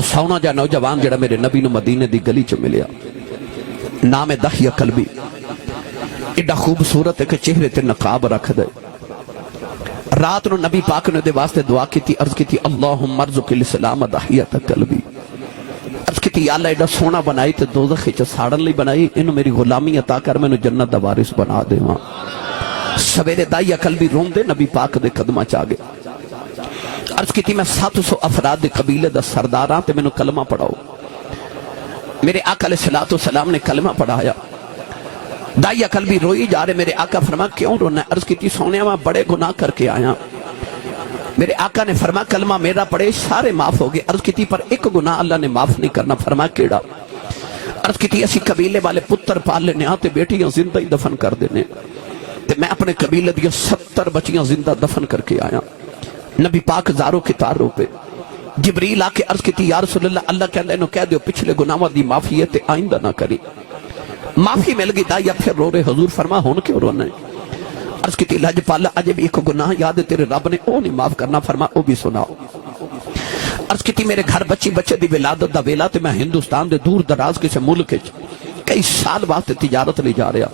सोना जा नौजवान जड़ा मेरे नबी नू मदीने दी गली च मिलिया, नाम है दहिया कलबी। एडा खूबसूरत एक चेहरे ते नकाब रख दे। रात नु नबी पाक ने दे वास्ते दुआ की, अर्ज की, अल्लाहुम्मा अर्ज़ुक़िल इस्लाम दहिया कलबी। अर्ज की अल्लाह एडा सोना बनाई ते दोज़ख च साड़न लई बनाई, इन्हू मेरी गुलामी अता कर, मैनू जन्नत दा वारिस बना देवा। सवेरे दहिया कलबी रोंदे नबी पाक दे कदमां च आ गए। अर्ज की मैं 700 अफराद के कबीले का सरदार हाँ, मैनू कलमा पढ़ाओ। मेरे आका अलैहिस्सलातु वस्सलाम ने कलमा पढ़ाया। दाइया कलबी रोई जा रहे। मेरे आका फरमा क्यों रोना? अर्ज की सोने मैं बड़े गुनाह करके आया। मेरे आका ने फरमा कलमा मेरा पढ़े सारे माफ हो गए। अर्ज की पर एक गुनाह अल्लाह ने माफ नहीं करना। फरमा केड़ा? अर्ज की असी कबीले वाले पुत्र पाल लेने ते बेटियां जिंदा ही दफन कर देने, मैं अपने कबीले दी 70 बच्चियां जिंदा दफन करके आया। नबी पाक ज़ारो के तारों पे जिब्रील आके अर्ज की या रसूलल्लाह, अल्लाह कहता इन्हों कह दो पिछले गुनाहों की माफी है ते आइंदा ना करी। माफी मिल गई। दाइया फिर रो रहे। हुजूर फरमा हुण क्यों रोना है? अर्ज की लजपाला अजे भी एक गुनाह याद है तेरे रब ने वो नहीं माफ करना। फरमा वो भी सुनाओ। अर्ज की मेरे घर बच्ची बच्चे की विलादत का वेला, मैं हिंदुस्तान के दूर दराज किसी मुल्क कई साल वास्ते तिजारत ले जा रहा,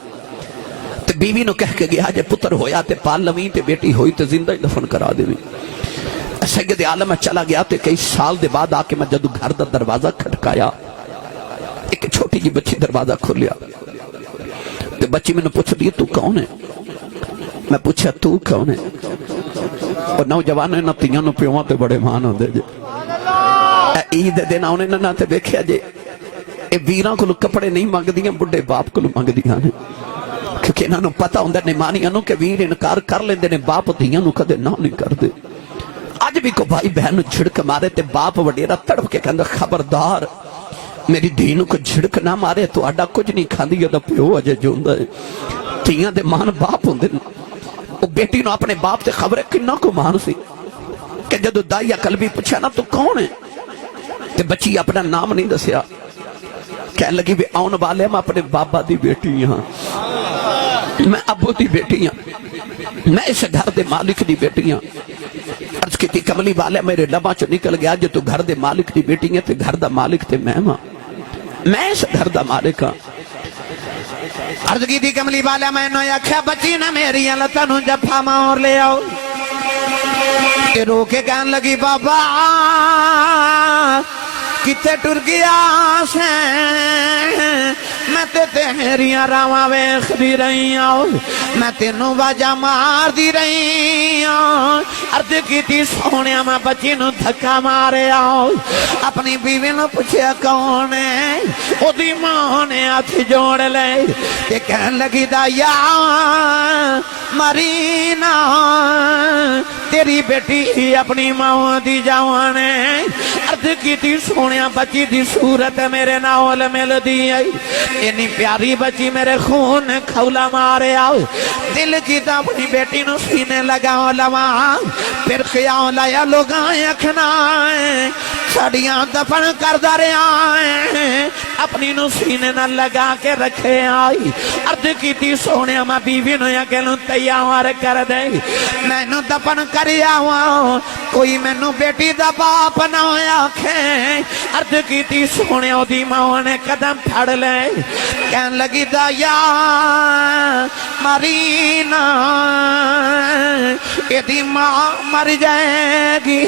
ते बीवी नु कह के गया जे पुत्र होया ते पाल लवी, ते बेटी हुई ते जिंदा ही दफन करा देवी। सैयद आलम चला गया ते कई साल दे बाद आके मैं जदों घर दा दरवाजा खटकाया, एक छोटी जी बच्ची दरवाजा खोलिया ते बच्ची मैनू पुछदी तू कौन है? मैं पूछा तू कौन है? और नौजवान इन्हां तियां नू प्योवां ते बड़े मान होंदे जे। ईद दे दिन आउणे ना ते वेखिया जे ए वीरां कोलों कपड़े नहीं मंगदियां, बुढ़े बाप कोलों मंगदियां ने, क्योंकि इन्होंने पता होंगे निमानिया कि वीर इनकार कर लेंदे ने, बाप धियां नूं कदे ना नहीं करते। अज भी कोई भाई बहन झिड़क मारे ते बाप वडेरा तड़प के कहंदा खबरदार मेरी धी नूं कोई झिड़क ना मारे, तुहाडा कुछ नहीं खांदी, ओहदा प्यो अजे जिंदा है। धियां दे मान बाप होंदे ने। वो बेटी नूं अपने बाप ते खबर है किन्ना को मान सी कि जदों दाइया कलबी पूछा ना तू कौन है, ते बच्ची अपना नाम नहीं दसिया, कह लगी भी आउण वाले मैं अपने बाबा दी बेटी हाँ, मैं अबू की बेटी हाँ, मैं इस घर के मालिक की बेटी हाँ। अर्ज की कमली वाले मेरे लबा चो निकल गया, जो तू घर के मालिक की बेटी है तो घर का मालिक ते मैं हाँ, मैं इस घर का मालिक हाँ। अर्ज की कमली वाले मैंने आख्या बच्ची ना मेरी लत्तां नूं जफा मार ले आओ। रो के कहन लगी बाबा किथे टुर गया से, मैं ते तेरिया रावां वेखदी रही हूं, मैं तेनू वाजा मारदी रही हूं। अर्ज की सोने मैं बच्ची नू धक्का मारिया, अपनी बीवी नू पूछया कौन है? ओदी मां ने हाथ जोड़ ले ते कहन लगी दाइया मरी ना, तेरी बेटी अपनी मां दी जवान है। अर्ज की सोने बच्ची दी सूरत मेरे नाल मिलदी आई, इन्नी प्यारी बच्ची मेरे खून खौला मारे आओ। दिल की तो अपनी बेटी नू सीने लगा लवा, फिर क्या लाया लोग आखना साड़ियां दफन करदा रहा है, अपनी नू सीने न लगा के रखे आई। अर्ज की सोने मैं बीवी नू अगे नू तैयार कर दे, मैनू दफन कर आवा, कोई मैनू बेटी दा बाप ना आखे। अर्ज की सोने ओदी मां ने कदम फड़ ले, कहन लगी दाइया मरी ना, एदी मां मर जाएगी,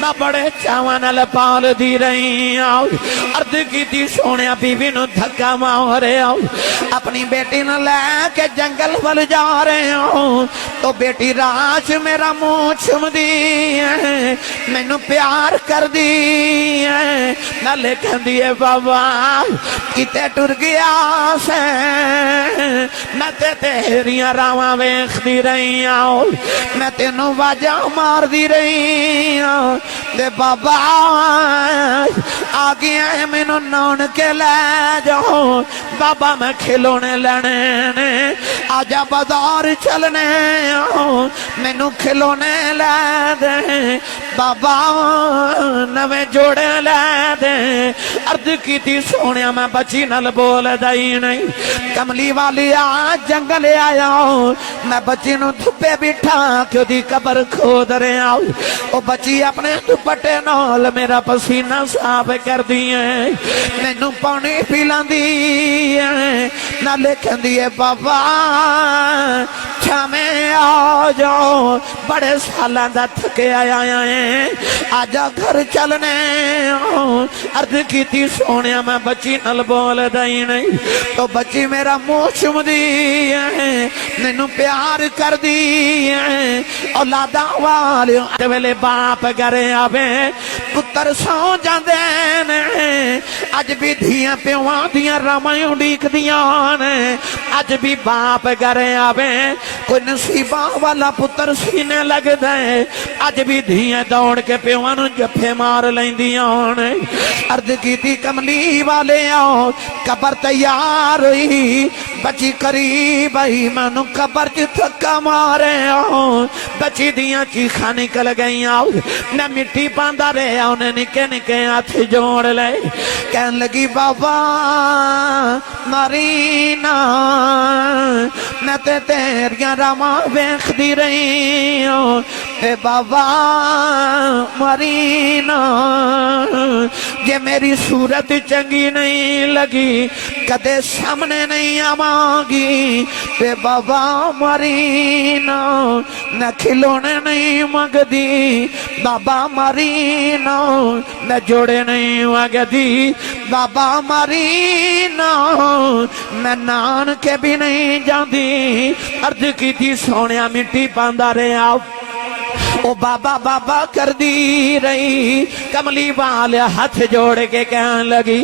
मैं बड़े चावां नाल पाल दी रही हूं। अर्ज की सोने बीवी नू धक्का मारे आओ, अपनी बेटी नू लैके जंगल वाल जा रहे हो, तो बेटी राज मेरा मुंह चुमदी है, मैनू प्यार कर दी है, नाले कहंदी है बाबा किते टुर गया से, मैं ते तेरिया रावां वेखदी रही हूं, मैं तेनू वाजा मारदी रही हूं, ते बाबा आ गया है मैनू नौन के ले जाओ, बाबा मैं खिलौने लेने ने, आजा बाजार चलने मैनू खिलौने ले दे, बाबा नवे जोड़े ले दे, अर्ज की सोने मैं बची नल बोलदा ही नहीं। कमली वाली आ जंगल आया मैं बच्ची नूं धुप्पे बिठा के ओदी कबर खोद रहा। ओ बच्ची अपने दुपट्टे नाल मेरा पसीना साफ कर दी है, मैनू पानी पिलांदी है, नाले कहंदी है बाबा छामे आ जाओ, बड़े सालां दा थके आया है, आजा घर चलने। अर्ज की सोने मैं बच्ची नल बोलदा ही नहीं। तो बच्ची मेरा मुंह चुमदी है, मैनू प्यार कर दी है। औलादा वाले वेले बाप घरे आवे पुत्र सौ जांदे ने, अज भी धियां प्योवां दियां रामां उड़ीकदियां ने। अज भी बाप घरे आवे कोई नसीबा वाला पुत्र सीने लगदा है, अज भी धियां दौड़ के प्योवां नूं जफे मार लैंदियां ने। अर्ज की कमली वाले आओ कबर तैयार हुई, बची करीब आई मैनू कबर च धक्का मारे। बची दियां चीखां निकल गई, मैं मिट्टी पांदा रहा, उन्हें निके निके हाथ जोड़ ले। कहन लगी बाबा मारी ना, मैं ते तेरियां रावां वेखदी रही हूं, ए बाबा मारी ना। जे मेरी सूरत चंगी नहीं लगी कदे सामने नहीं आवांगी, ते बाबा मारी ना। मैं खिलौने नहीं मंगदी बाबा मारी ना, मैं जोड़े नहीं मंगदी बाबा मारी ना, मैं नान के भी नहीं जाती। अर्ज की सोनिया मिट्टी पांदा रहा, ओ बाबा बाबा कर दी रही। कमली वाले हाथ जोड़ के कहन लगी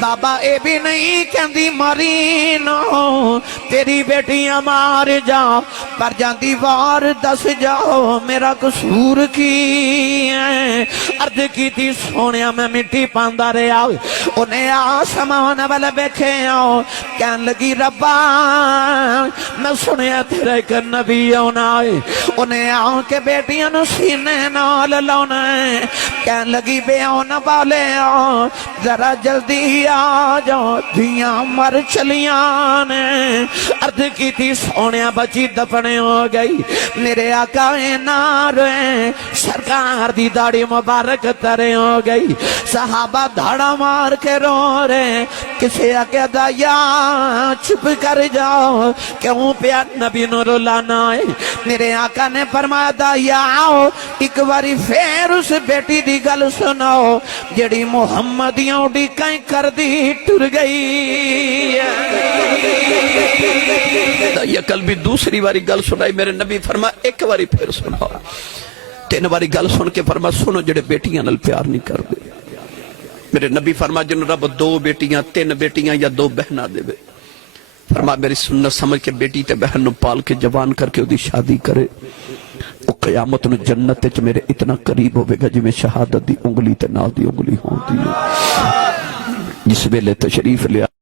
बाबा ए भी नहीं कहती मरी नो, तेरी बेटियां मार जाओ पर जाती वार दस जाओ मेरा कसूर की है। अर्ज की सोनिया मैं मिट्टी पांदा रहा, उन्हें आसमान वाल वेखे आओ। कहन लगी रब्बा मैं सुनिया तेरा एक नबी आना है, उन्हें आओ के बेटियां सीने नाल लाना है। कहन लगी बेआन वाले आओ जरा जल्दी आ जाओ, धियां मर चलियां ने। अर्ज की सोनिया बची दफने हो गई, मेरे आका ना रोए, सरकार दी दाढ़ी मुबारक तरे हो गई। सहाबा धाड़ा मार के रो रहे, किसे आके दाया चुप कर जाओ, क्यों प्यार नबी नूं रुलाना है। मेरे आका ने फरमाया दाया आओ एक बारी फिर उस बेटी दी गल सुनाओ जेड़ी मुहम्मदियां उड़ीकां कर दी टुर गई। ये कल भी दूसरी बारी गल सुनाई, मेरे नबी फरमा एक बारी फिर सुनाओ। तीन बारी गल सुन के फरमा सुनो जेड़े बेटियां नाल प्यार नहीं करते। मेरे नबी फरमा जिन्हों रब दो बेटियां तीन बेटियां या दो बहना देवे, फरमा मेरी सुन्नत समझ के बेटी ते बहन नूं पाल के जवान करके उदी शादी करे, वो कयामत नूं जन्नत च मेरे इतना करीब होवेगा जिवें शहादत दी उंगली ते नाल दी उंगली होंदी है। जिस वेले तशरीफ लिया